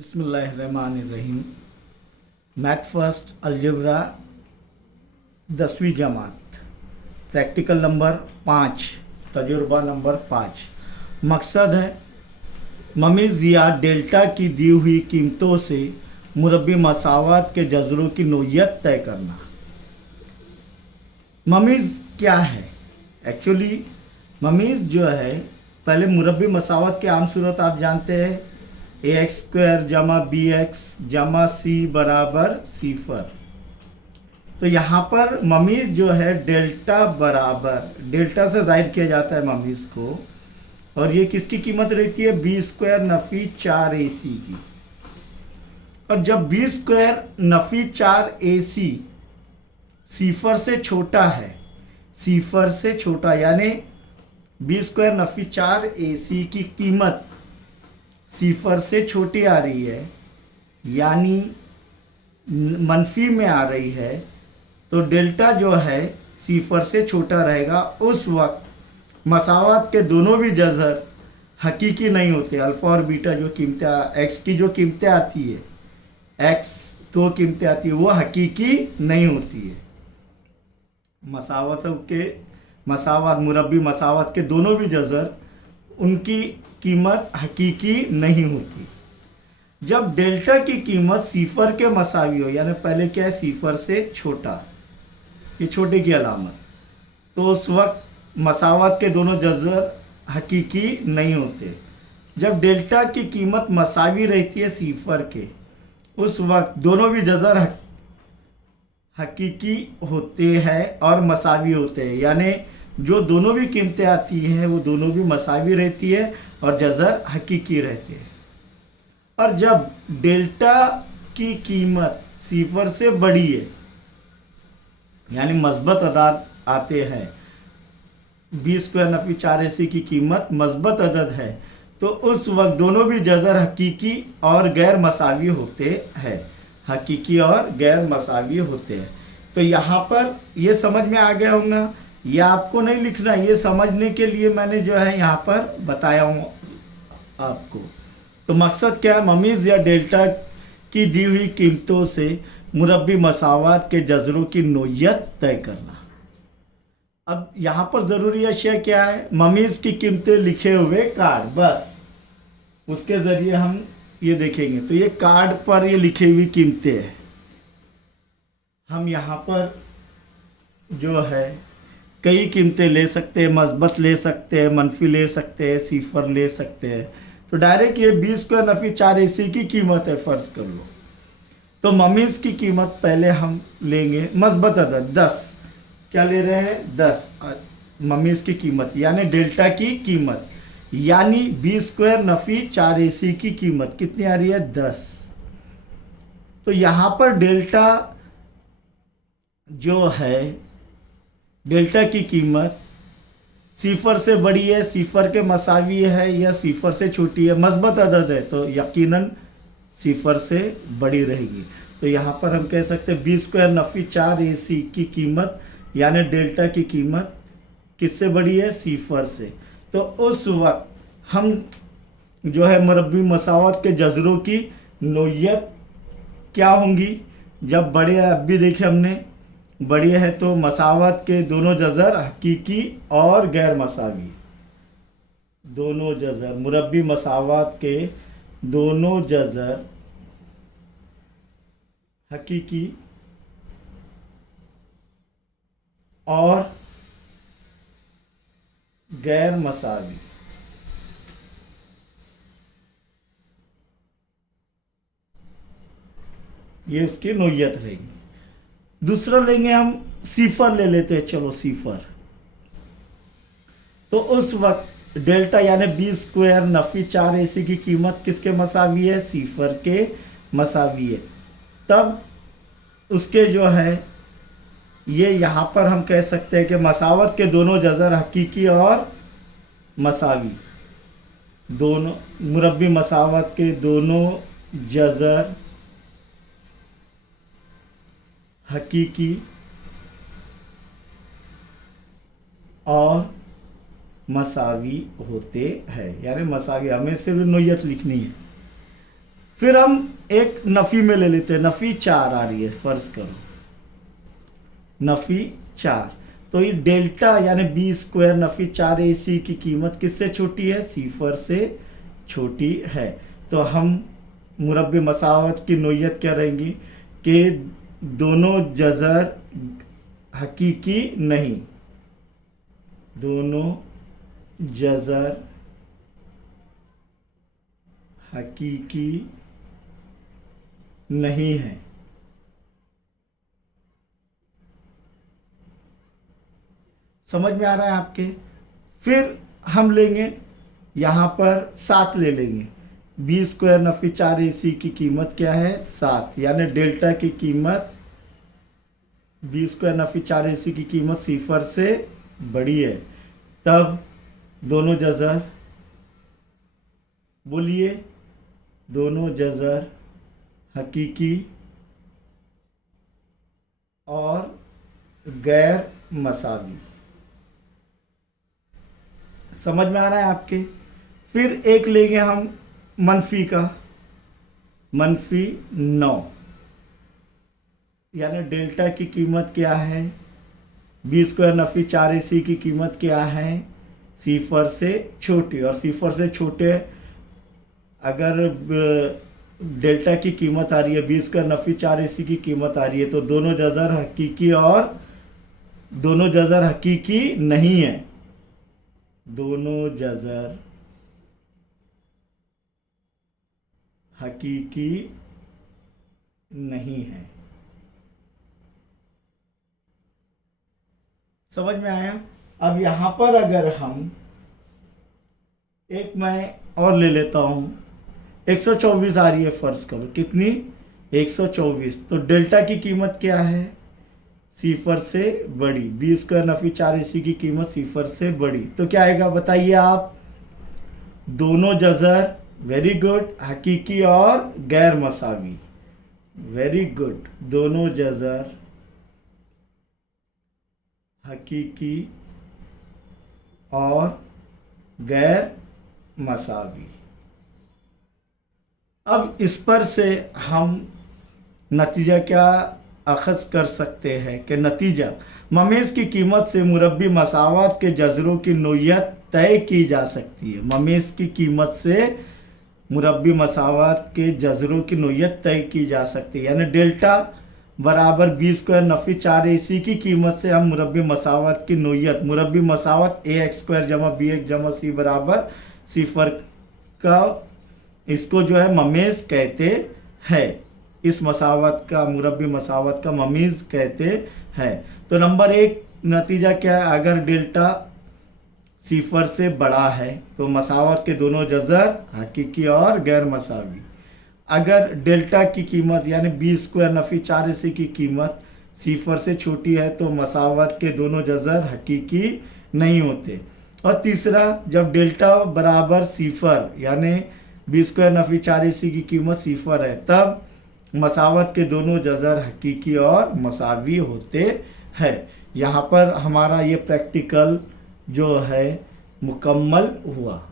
बिस्मिल्लाहिर्रहमानिर्रहीम। Math first algebra 10वीं जमात, practical number 5, तजुर्बा नंबर 5। मकसद है ममीज़ या डेल्टा की दी हुई कीमतों से मुरब्बी मसावत के जज़रों की नोयत तय करना। ममीज़ क्या है? एक्चुअली ममीज़ जो है, पहले मुरब्बी मसावत की आम सूरत आप जानते हैं, ax² जमा bx जमा c बराबर सिफर। तो यहाँ पर ममीज़ जो है डेल्टा बराबर, डेल्टा से जाहिर किया जाता है ममीज़ को, और ये किसकी कीमत रहती है? b² नफ़ी 4ac की। और जब b² नफ़ी 4ac सिफर से छोटा है, सिफर से छोटा यानी b² नफ़ी 4ac की कीमत सिफर से छोटी आ रही है, यानी मनफी में आ रही है, तो डेल्टा जो है सिफर से छोटा रहेगा। उस वक्त मसावत के दोनों भी जज़र हकीकी नहीं होते। अल्फ़ा और बीटा जो कीमतें, एक्स की जो कीमतें आती है, एक्स दो कीमतें आती है, वो हकीकी नहीं होती है। मसावत मुरब्बी मसावत के दोनों भी जज़र, उनकी कीमत हकीकी नहीं होती। जब डेल्टा की कीमत सिफर के मसावी हो, यानी पहले क्या है, सिफर से छोटा, ये छोटे की अलामत, तो उस वक्त मसावत के दोनों जज़र हकीकी नहीं होते। जब डेल्टा की कीमत मसावी रहती है सिफर के, उस वक्त दोनों भी जज़र हकीकी होते हैं और मसावी होते हैं, यानी जो दोनों भी कीमतें आती हैं वो दोनों भी मसावी रहती है और जज़र हकीकी रहते हैं। और जब डेल्टा की कीमत सिफर से बड़ी है, यानी मस्बत अदद आते हैं, b² नफ़ी 4ac की कीमत मस्बत अदद है, तो उस वक्त दोनों भी जज़र हकीकी और गैर मसावी होते हैं, हकीकी और गैर मसावी होते हैं। तो यहाँ पर ये समझ में आ गया होगा, ये आपको नहीं लिखना, ये समझने के लिए मैंने जो है यहाँ पर बताया हूँ आपको। तो मकसद क्या है? ममीज़ या डेल्टा की दी हुई कीमतों से मुरब्बी मसावत के जज़रों की नोयत तय करना। अब यहाँ पर ज़रूरी अशिया क्या है? ममीज़ की कीमतें लिखे हुए कार्ड, बस उसके ज़रिए हम ये देखेंगे। तो ये कार्ड पर ये लिखी हुई कीमतें हैं, हम यहाँ पर जो है कई कीमतें ले सकते हैं, मस्बत ले सकते हैं, मनफी ले सकते हैं, सिफर ले सकते हैं। तो डायरेक्ट ये b² नफ़ी 4ac की कीमत है, फ़र्ज़ कर लो। तो ममीज़ की कीमत पहले हम लेंगे मस्बत अदद 10, क्या ले रहे हैं? 10 ममीज़ की कीमत, यानी डेल्टा की कीमत, यानी b² नफ़ी 4ac की कीमत कितनी आ रही है? 10। तो यहाँ पर डेल्टा जो है, डेल्टा की कीमत सिफर से बड़ी है, सिफर के मसावी है, या सिफर से छोटी है, मस्बत अदद है, तो यकीनन सिफर से बड़ी रहेगी। तो यहाँ पर हम कह सकते हैं b² नफ़ी 4ac की कीमत, यानी डेल्टा की कीमत किससे बड़ी है? सिफर से। तो उस वक्त हम जो है मुरब्बी मसावत के जज़रों की नोयत क्या होंगी? जब बड़े, अब भी देखे हमने, बड़ी है तो मसावत के दोनों जज़र हकीकी और गैर मसावी, दोनों जज़र मुरब्बी मसावत के दोनों जज़र हकीकी और गैर मसावी, ये उसकी नोयत रहेगी। दूसरा लेंगे हम, सिफर ले लेते हैं, चलो सिफर। तो उस वक्त डेल्टा यानी b² नफ़ी 4ac की कीमत किसके मसावी है? सिफर के मसावी है। तब उसके जो है, ये यहाँ पर हम कह सकते हैं कि मसावत के दोनों जज़र हकीकी और मसावी, दोनों मुरब्बी मसावत के दोनों जज़र हकीकी और मसावी होते हैं, यानी मसावी, हमें सिर्फ नोयत लिखनी है। फिर हम एक नफ़ी में ले लेते हैं, नफ़ी 4 आ रही है, फर्ज करो नफ़ी 4। तो ये डेल्टा यानी बी स्क्वायर नफ़ी 4 AC की कीमत किससे छोटी है? सिफर से छोटी है। तो हम मुरब्बे मसावत की नोयत क्या रहेंगी कि दोनों जज़र हकीकी नहीं, दोनों जज़र हकीकी नहीं है। समझ में आ रहा है आपके? फिर हम लेंगे यहाँ पर 7 ले लेंगे। बी स्क्वायर नफ़ी 4 AC की कीमत क्या है? 7, यानी डेल्टा की कीमत बी स्क्वायर नफ़ी 4 AC की कीमत सिफर से बड़ी है। तब दोनों जज़र, बोलिए, दोनों जज़र हकीकी और गैर मसावी। समझ में आ रहा है आपके? फिर एक लेंगे हम मनफी का, मनफी 9, यानी डेल्टा की कीमत क्या है? बी स्क्वायर नफ़ी 4 AC की कीमत क्या है? सिफर से छोटी। और सिफर से छोटे अगर डेल्टा की कीमत आ रही है, बी स्क्वायर नफ़ी 4 AC की कीमत आ रही है, तो दोनों जज़र हकीकी और दोनों जज़र हकीकी नहीं है, दोनों जज़र हकीकी नहीं है। समझ में आया? अब यहाँ पर अगर हम एक मैं और ले लेता हूँ, 124 आ रही है, फर्ज करो कितनी? 124। तो डेल्टा की कीमत क्या है? सिफर से बड़ी। बी स्क्वायर नफ़ी 4 AC की कीमत सिफर से बड़ी। तो क्या आएगा बताइए आप? दोनों जज़र, वेरी गुड, हकीकी और गैर मसावी, वेरी गुड, दोनों जज़र हकीकी और गैर मसावी। अब इस पर से हम नतीजा क्या अखज़ कर सकते हैं कि नतीजा ममेज़ की कीमत से मुरब्बी मसावत के जज़रों की नोयत तय की जा सकती है। ममेज़ की कीमत से मुरब्बी मसावत के जज़रों की नोयत तय की जा सकती है, यानी डेल्टा बराबर बी स्क्वायर नफ़ी 4 AC की कीमत से हम मुरब्बी मसावत की नोयत, मुरब्बी मसावत AX² जमा BX जमा C बराबर सिफर का, इसको जो है ममेज़ कहते हैं। इस मसावत का, मुरब्बी मसावत का ममीज़ कहते हैं। तो नंबर 1 नतीजा क्या है? अगर डेल्टा सिफर से बड़ा है तो मसावत के दोनों जज़र हकीकी और गैर मसावी। अगर डेल्टा की कीमत यानी बी स्क्वायर नफ़ी 4 AC की कीमत सिफर से छोटी है तो मसावत के दोनों जज़र हकीकी नहीं होते। और तीसरा, जब डेल्टा बराबर सिफर यानी बी स्क्वायर नफ़ी 4 AC की कीमत सिफर है, तब मसावत के दोनों जज़र हकीकी और मसावी होते हैं। यहाँ पर हमारा ये प्रैक्टिकल जो है मुकम्मल हुआ।